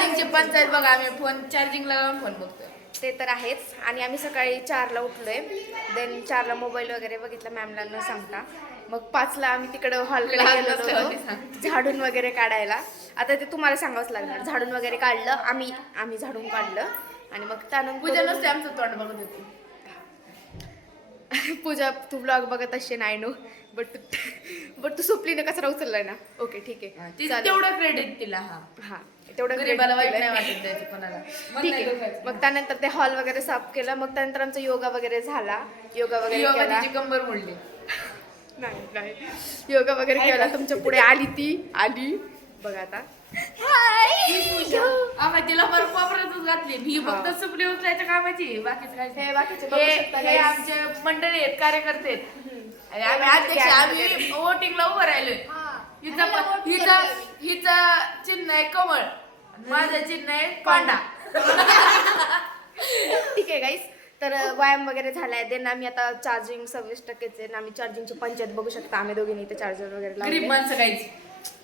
चार्जिंगची पंचायत बघा, आम्ही फोन चार्जिंगला लावून फोन बघतोय. ते तर आहेच. आणि आम्ही सकाळी 4ला उठलोय. देन 4ला मोबाईल वगैरे बघितला मॅमला न सांगता. मग 5ला आम्ही तिकडं हॉलकडे गेलो होतो झाडून वगैरे काढायला. आता ते तुम्हाला सांगावंच लागणार. झाडून वगैरे काढलं आम्ही झाडून काढलं. आणि मग त्यानंतर पूजा नसते आमचं तोंड बघत होती. पूजा तू ब्लॉग बघत असते नाही नो, बट तू सुपलीने कचरा उचललाय ना. ओके ठीक आहे, तेवढं क्रेडिट तिला. हा तेवढं गरीबाला वाईट नाही वाटत द्यायचं कोणाला. ठीक आहे. मग त्यानंतर ते हॉल वगैरे साफ केला. मग त्यानंतर आमचा योगा वगैरे झाला. योगा वगैरे केला. तिची कंबर मोडली. नाही योगा वगैरे केला. तुमच्या पुढे आली बघा आता. तिला बरं वापरतच घातली. ही फक्त सुपली उचलायच्या कामाची, बाकीच काय. बाकीचे हे आमचे मंडळी आहेत, कार्यकर्ते आहेत. आम्ही अध्यक्ष, आम्ही वोटिंगला उभं राहिलोय. हिचं चिन्ह आहे कमळ, माझं चिन्ह आहे पांडा. ठीक आहे गाईस. तर व्यायाम वगैरे झालाय. देन आम्ही आता चार्जिंग 26%चे. आम्ही चार्जिंगची पंचायत बघू शकता. आम्ही दोघींनी इथे चार्जर वगैरे गरीब माणसं काहीच.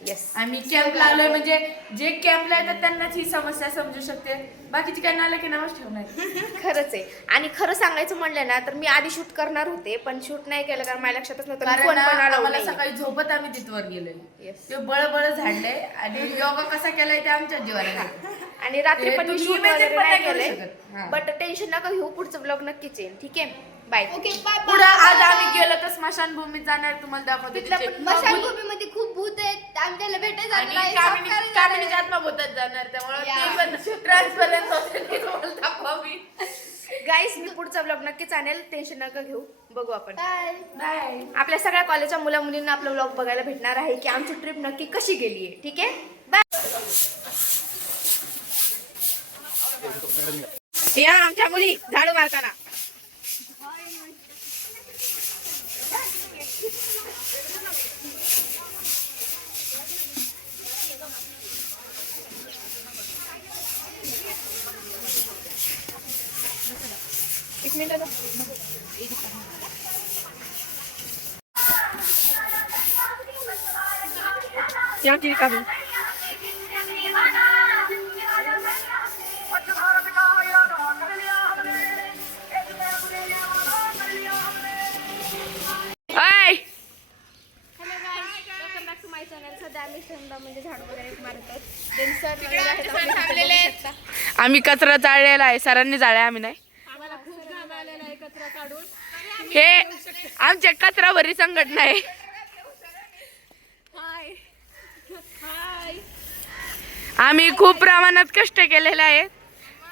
येस, आम्ही कॅम्प लावलोय, म्हणजे जे कॅम्पला येतात त्यांनाच ही समस्या समजू शकते. बाकीची काय नाला की नावच ठेवणार. खरंच आहे. आणि खरं सांगायचं म्हणलं ना तर मी आधी शूट करणार होते, पण शूट नाही केलं कारण माझ्या लक्षातच नव्हतं. मला सकाळी झोपत आम्ही तिथवर गेलोय. ते बळ झाडलंय आणि योगा कसा केलाय ते आमच्या जीवाला. आणि रात्री पण मी शूट वगैरे नाही केलंय. बट टेन्शन नका घेऊ, पुढचं ब्लॉग नक्कीच येईल. ठीक आहे, बाय. पुढे आज आम्ही गेलो तर स्मशानभूमी जाणार, तुम्हाला दाखवते. स्मशानभूमीमध्ये खूप भूत आहेत, आमच्याला भेटायचं नाही. कामिनीच्या आत्मा भूतात जाणार, त्यामुळे ते पण ट्रान्सपरन्स होते तुम्हाला दाखवा मी. गाईस मी पुढचा ब्लॉग नक्कीच आणेल, टेन्शन नका घेऊ. बघू आपण. बाय. आपल्या सगळ्या कॉलेजच्या मुला मुलींना आपला ब्लॉग बघायला भेटणार आहे की आमची ट्रिप नक्की कशी गेली आहे. ठीक आहे, बाय. या आमच्या मुली झाडू मारताना. एक मिनिट या की काढू. आम्ही कचरा जाळलेला आहे, सरांनी जाळ्या, आम्ही नाही. हे आमच्या कचरा भरी संघटना आहे. आम्ही खूप प्रमाणात कष्ट केलेले आहे,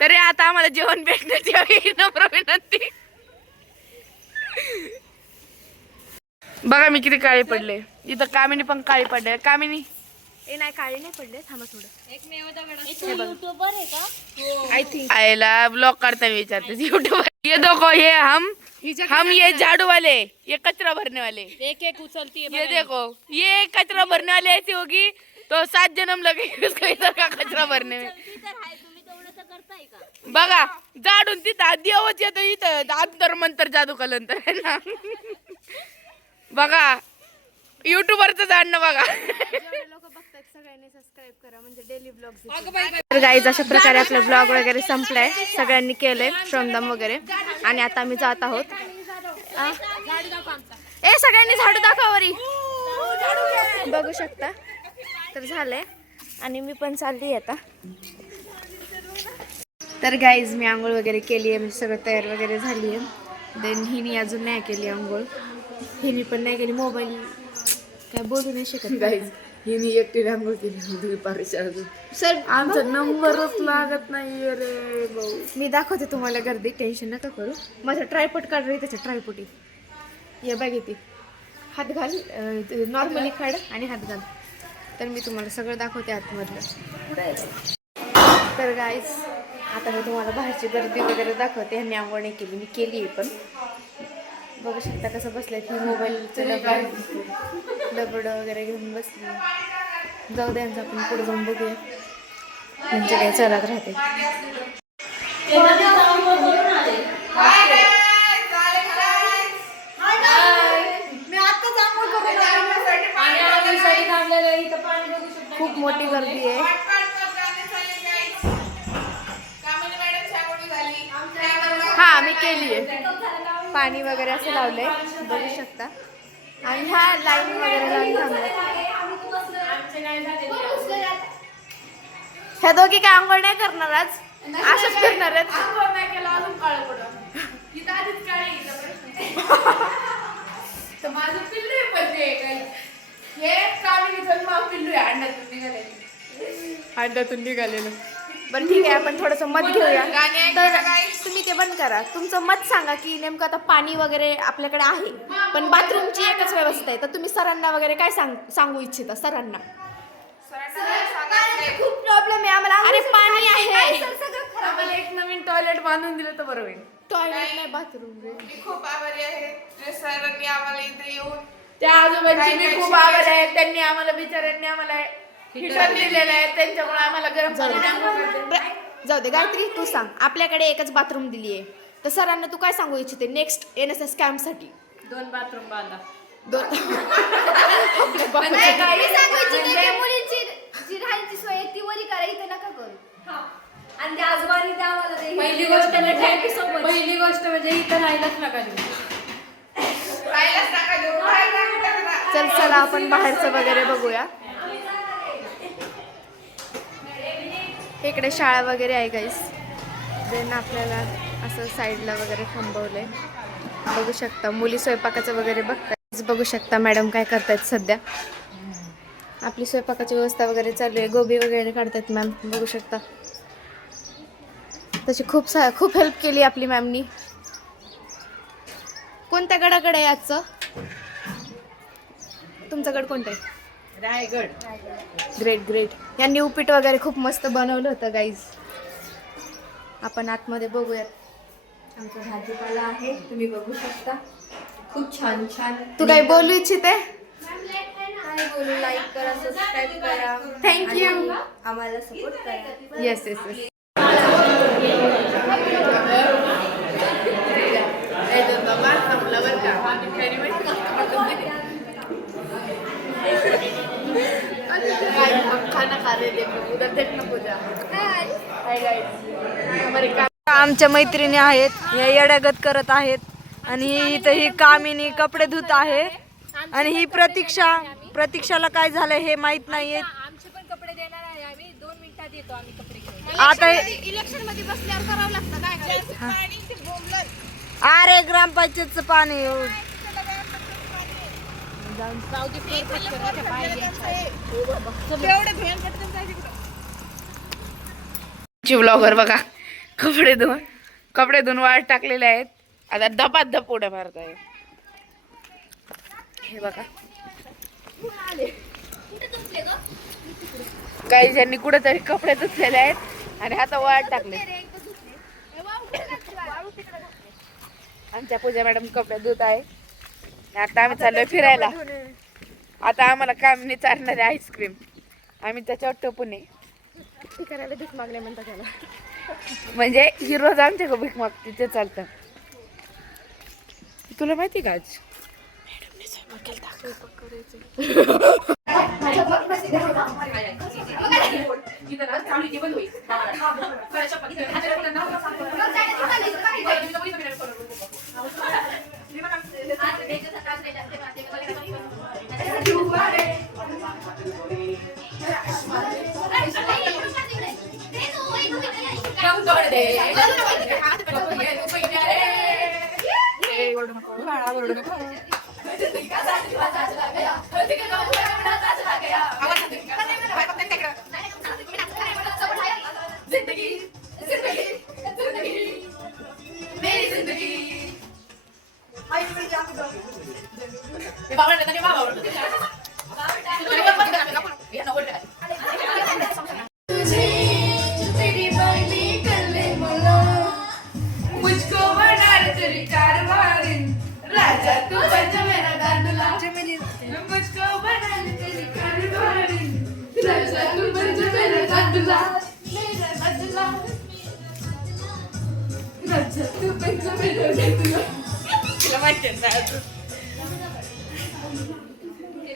तरी आता आम्हाला जेवण भेटण्याची यावी नम्र विनंती. बघा मी किती काळी पडले. इथं कामिनी पण काळी पडले. कामिनी ए नाही, काळी नाही पडले. थांबा थोडं. युट्यूबर आहे का? आय थिंक आयला ब्लॉग करताना विचारते यूट्यूबर. ये देखो, ये हम ये झाड़ू वाले, ये कचरा भरने वाले. एक उचलती है. ये देखो, ये कचरा भरने वाले ऐसी होगी तो 7 जन्म लगेगी उसको इधर का कचरा भरने में. बघा झाडून तिथं देवच येतो, इथं अंतर मंतर जादू कलंतर आहे ना. बघा युट्यूबरचं जाणं बघा. सगळ्यांनी सबस्क्राईब करा, म्हणजे डेली ब्लॉग. तर गाईज अशा प्रकारे आपला ब्लॉग वगैरे संपलाय. सगळ्यांनी केलंय श्रमदान वगैरे. आणि आता आम्ही जात आहोत. ए सगळ्यांनी झाडू दाखवावरी बघू शकता. तर झालंय आणि मी पण चालली आता. तर गाईज मी आंघोळ वगैरे केली आहे, म्हणजे सगळं तयार वगैरे झाली आहे. देन हिनी अजून नाही केली आंघोळ, हिनी पण नाही केली. मोबाईल काय बोलू नाही शकत गाईज. हिने एकटी रांगोळ केली दुपारच्या. सर आमचा नंबरच लागत नाही रे भाऊ. मी दाखवते तुम्हाला गर्दी, टेन्शन नका करू. माझा ट्रायपॉड काढ रे, त्याच्या ट्रायपॉडी या बॅग येते. हात घाल, नॉर्मली काढ आणि हात घाल. तर मी तुम्हाला सगळं दाखवते आतमधलं. तर गाईज आता मी तुम्हाला बाहेरची गर्दी वगैरे दाखवते. ह्यांनी आंघोळ नाही केली, मी केली आहे. पण बघू शकता कसं बसलंय. ती मोबाईलचं डबड वगैरे घेऊन बसली. जाऊ द्या, आपण पुढे जाऊन बघूया म्हणजे काय चालत राहते. खूप मोठी गर्दी आहे. हा मी केली आहे. पाणी वगैरे असं लावलंय बघू शकता. आणि ह्या लाईन वगैरे लावून थांबल्या. ह्या दोघी काय आंघोळ नाही करणार आज, अशाच करणार आहेत. आंघोळ नाही केलं अजून काळं पडलं. इथं आधीच काळी आहे, इथं प्रश्न. तर माझं पिल्लू आहे पण ते काही. हे कामिनीचं पिल्लू आहे अंड्यातून निघालेलं. अंड्यातून निघालेलं. बरं ठीक आहे, आपण थोडंसं मत घेऊया. तर तुम्ही ते बंद करा. तुमचं मत सांगा की नेमकं आता पाणी वगैरे आपल्याकडे आहे, पण बाथरूमची एकच व्यवस्था आहे. तर तुम्ही सरांना वगैरे काय सांगू इच्छिता सरांना? खूप प्रॉब्लेम आहे आम्हाला. अरे पाणी आहे. सगळं खराब. आम्हाला एक नवीन टॉयलेट बांधून दिलं तर बरं होईल. टॉयलेट नाही, बाथरूम. मी खूप आभारी आहे जे सरांनी आम्हाला इथे येऊन त्या आजोबांची मी खूप आभार आहे. त्यांनी आम्हाला बिचाऱ्यांनी आम्हाला हिटर दिलेलं आहे, त्यांच्यामुळे आम्हाला गरम पाणी जाऊ दे गायत्री, तू सांग. आपल्याकडे एकच बाथरूम दिली आहे, तर सरांना तू काय सांगू इच्छिते नेक्स्ट NSS कॅम्प साठी? 2 बाथरूम बांधा. दोन मी सांगू इच्छिते की मुलींची जी राहायची सोय आहे ती वरी करा, इथे नका करू. आणि त्या आजोबांनी त्या आम्हाला ते- पहिली गोष्ट म्हणजे इथं राहिलंच नका देऊ. राहायलाच नका देऊ, राहायला कुठं ना. चल चला आपण बाहेरचं वगैरे बघूया. इकडे शाळा वगैरे आहे गाईस. देन आपल्याला असं साईडला वगैरे थांबवलंय. बघू शकता मुली स्वयंपाकाचं वगैरे बघतायत. बघू शकता मॅडम काय करतायत सध्या. आपली स्वयंपाकाची व्यवस्था वगैरे चालू आहे. गोबी वगैरे काढतायत मॅम, बघू शकता. तशी खूप हेल्प केली आपली मॅमनी. कोणत्या गडाकडे आहे आजचं? तुमचा गड कोणता आहे? रायगड. ग्रेट. यांनी उपीट वगैरे खूप मस्त बनवलं होतं गाईज. आपण आतमध्ये बघूयात. आमचा भाजीपाला आहे, तुम्ही बघू शकता. खूप छान. तू काही बोलू इच्छिते? काय बोलू, लाईक करा, सबस्क्राईब करा. थँक्यू. आम्हाला सपोर्ट करा. येस. खाना खा रहे थे उधर देखना पूजा. आमच्या मैत्रिणी आहेत, या येड्यागत करत आहेत. आणि इथं ही कामिनी कपडे धुत आहे. आणि ही प्रतीक्षाला काय झालंय हे माहित नाहीये. आमचे पण कपडे देणार आहे आम्ही. 2 मिनिटात येतो आम्ही कपडे घेऊन. आता इलेक्शन मध्ये बसल्यावर करावं लागतं काय करायचं? अरे ग्रामपंचायतचं पाणी ब्लॉगर बघा कपडे धुवून वाळत टाकलेले आहेत. आता धपाधप उड्या मारत आहे. हे बघा काही ज्यांनी कुठेतरी कपडे धुतलेले आहेत आणि आता वाळत टाकले. आमच्या पूजा मॅडम कपडे धुत आहे. आता आम्ही चाललोय फिरायला. आता आम्हाला कामनी चालणार आहे आईस्क्रीम. आम्ही त्याच्यावर टोपून ती करायला भीक मागणे म्हणतात त्याला. म्हणजे ही रोज आमच्या का भीक मागते ते चालतं. तुला माहिती का आज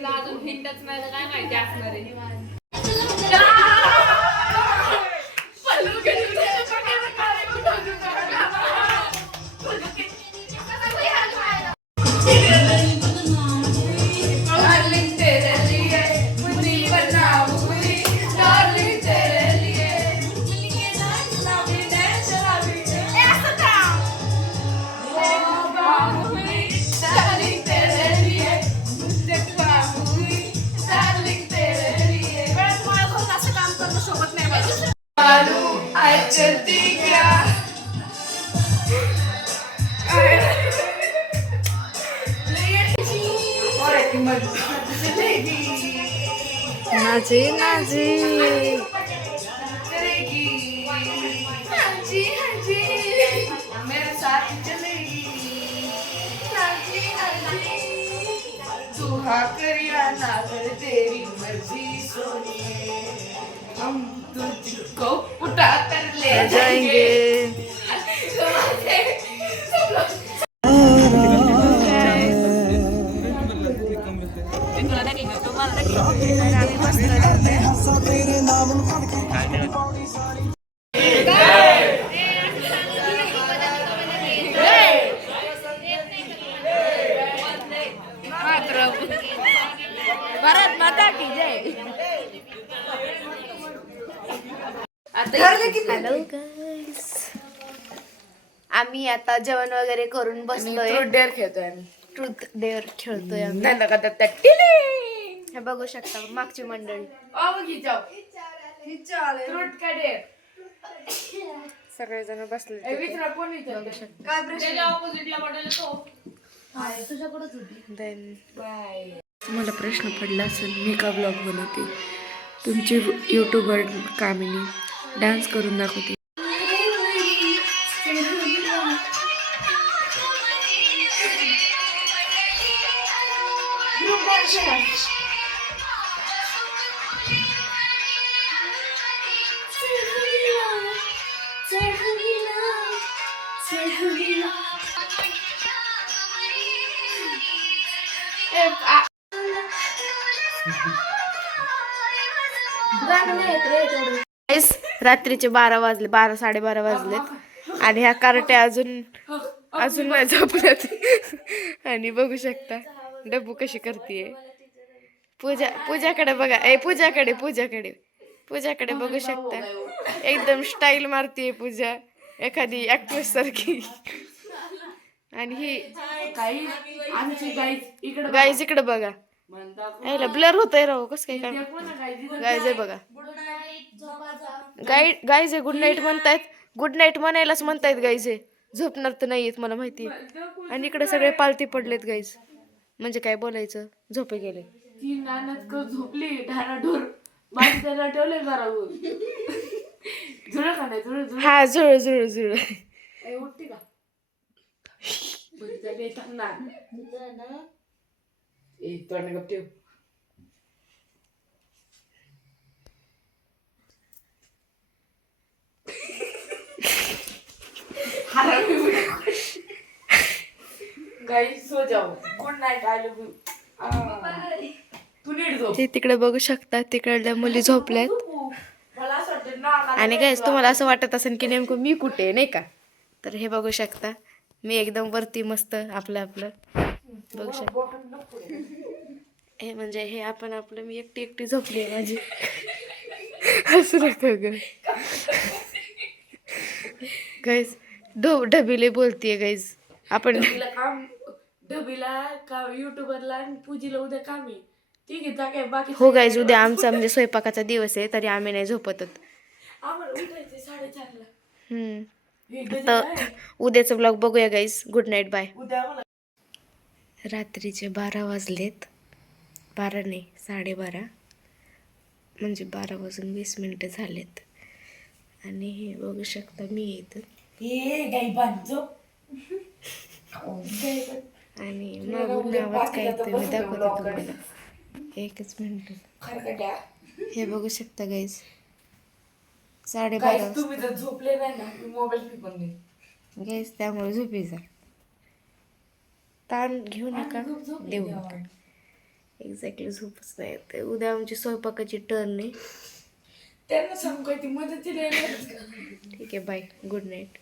अजून हिंटच नाही काय माहिती असणार आहे. सोबत नाही माझं. आज चलती क्या और एक मत चलेगी नाचे नाचे करेगी हाँ जी मेरे साथ चलेगी हाँ जी तू हाँ कर या ना कर तेरी मर्जी सोनिए हम तुझको उठा कर ले जाएंगे भारत माता की जय. हॅलो गाईस, आम्ही आता जेवण वगैरे करून बसलोय. ट्रूथ डेअर खेळतोय आम्ही. ट्रूथ डेअर खेळतोय आम्ही. नंदा का दत्ता टिली हे बघू शकता मागची मंडळी आओ की जाओ ट्रूथ का डेअर सगळेजण बसले ए विचारा कोण विचारतं? बघू शकता. त्याच्या ऑपोजिटला मॉडेल तो देन तुम्हाला प्रश्न पडला असेल मी का ब्लॉग बनवते. तुमची यूट्यूबर कामिनी डान्स करून दाखवते. गाईस, रात्रीचे 12 वाजले, 12-12:30 वाजलेत आणि ह्या कार्ट्या अजून नाही झोपल्यात. आणि बघू शकता डब्बू कशी करतीये. पूजाकडे बघा. पूजाकडे बघू शकता. एकदम स्टाईल मारतीये पूजा, एखादी ऍक्ट्रेस सारखी. आणि ही काही आमची गाईज इकडे गाईज इकडे बघा. यायला ब्लर होतंय राहू कस काय काय. गाईज आहे बघा. गाईज आहे गुड नाईट म्हणतायत. गुड नाईट म्हणायलाच म्हणतायत गाईज आहे. झोपणार तर नाहीयेत मला माहिती. आणि इकडे सगळे पालती पडलेत गाईज. म्हणजे काय बोलायचं, झोपे गेले. ती नानद झोपली ढाराढोर. माझी त्याला ठेवले घरावर झुळ का नाही झुळ हा जुळ उठते का ना ए तोंड गप ठेव. गाइस सो जाओ. Good night. I love you. तू नीट झोप. ते तिकडे बघू शकता. तिकडल्या मुली झोपल्यात. मला असं वाटतं ना आणि गाईज तुम्हाला असं वाटत असेल की नेमकं मी कुठे नाही का, तर हे बघू शकता. मी एकदम वरती मस्त आपलं बघू शकता. हे म्हणजे हे आपलं मी एकटी झोपली आहे माझी. असं नका ग गाईज. ढबीले बोलतीये गाईज. आपण काम ढबीला का युट्यूबरला आणि पूजीला उद्या काम आहे. ठीक आहे जा काय बाकी. हो गाईज, उद्या आमचा म्हणजे स्वयंपाकाचा दिवस आहे, तरी आम्ही नाही झोपत. आम्हाला उठायचं 4:30ला. तर उद्याचा ब्लॉग बघूया गाईज. Good night, bye. उद्या आम्हाला रात्रीचे 12 वाजलेत. 12 नाही 12:30, म्हणजे 12:20 झालेत. आणि हे बघू शकता मी इथं. गाई बांधतो. आणि मागून आवाज काय येतोय मी दाखवते तुम्हाला. एकच मिनिट. खरकट्या. हे बघू शकता गाईज. गाईस 12:30 तुम्ही जर झोपले नाही ना मी मोबाईल फेकून देईन. गाईज. त्यामुळे झोपेचा ताण घेऊ नका, देऊ नका. एक्झॅक्टली झोपच नाही येत. उद्या आमची स्वयंपाकाची टर्न आहे. त्यांना सांगू काय ती मदतीला येणार. ठीक आहे, बाय. Good night.